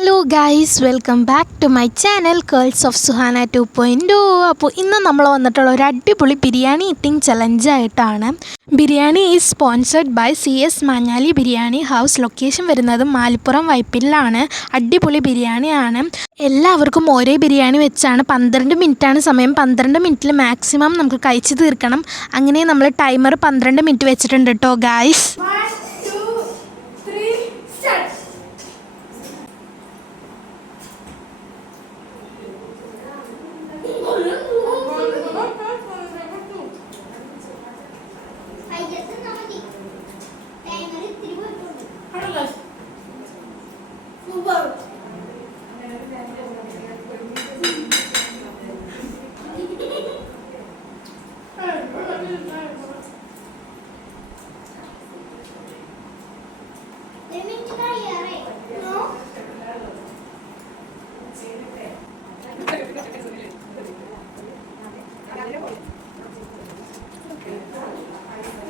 Hello guys welcome back to my channel girls of Suhana two point അപ്പോൾ ഇന്ന് നമ്മൾ വന്നിട്ടുള്ള ഒരു അടിപൊളി biryani eating ചലഞ്ചായിട്ടാണ് biryani is sponsored by C S Manjali biryani house location വരുന്നത് മാലിപ്പുറം വൈപ്പിലാണ് അടിപൊളി ബിരിയാണിയാണ്. എല്ലാവർക്കും ഒരേ ബിരിയാണി വെച്ചാണ് പന്ത്രണ്ട് മിനിറ്റാണ് സമയം. പന്ത്രണ്ട് മിനിറ്റിൽ മാക്സിമം നമുക്ക് കഴിച്ച് തീർക്കണം. അങ്ങനെ നമ്മൾ ടൈമർ പന്ത്രണ്ട് മിനിറ്റ് വെച്ചിട്ടുണ്ട് കേട്ടോ ഗായ്സ്.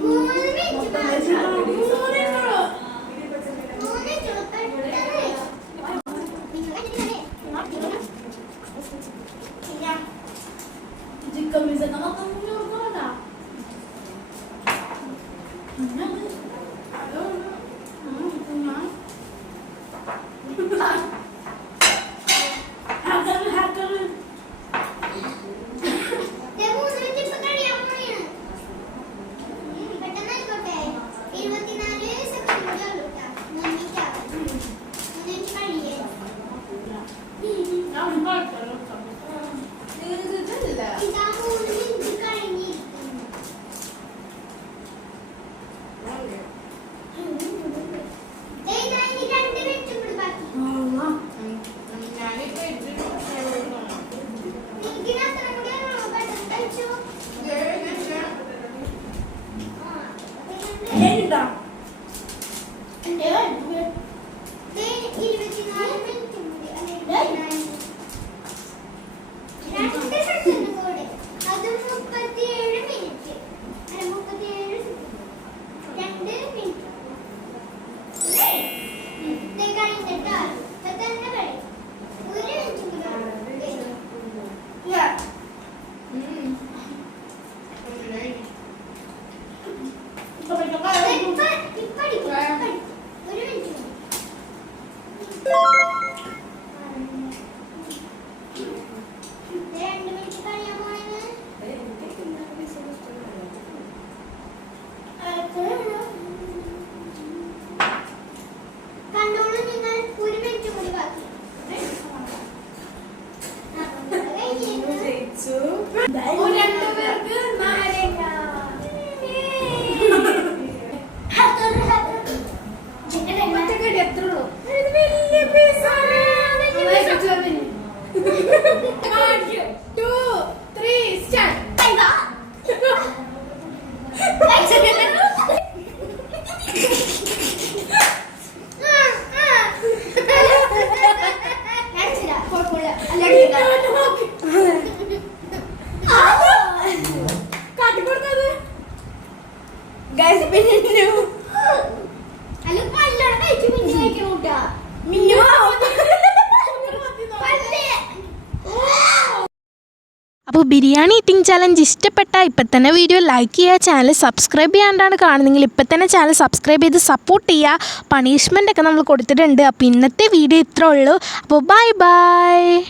മൂന്ന് മിനിറ്റ് ബാക്കി മൂന്ന് അപ്പോൾ ബിരിയാണി ഈറ്റിംഗ് ചാലഞ്ച് ഇഷ്ടപ്പെട്ട ഇപ്പം തന്നെ വീഡിയോ ലൈക്ക് ചെയ്യുക ചാനൽ സബ്സ്ക്രൈബ് ചെയ്യാണ്ടാണ് കാണുന്നെങ്കിൽ ഇപ്പം തന്നെ ചാനൽ സബ്സ്ക്രൈബ് ചെയ്ത് സപ്പോർട്ട് ചെയ്യുക. പണിഷ്മെന്റ് ഒക്കെ നമ്മൾ കൊടുത്തിട്ടുണ്ട്. അപ്പോൾ ഇന്നത്തെ വീഡിയോ ഇത്രേ ഉള്ളൂ. അപ്പോൾ ബൈ ബൈ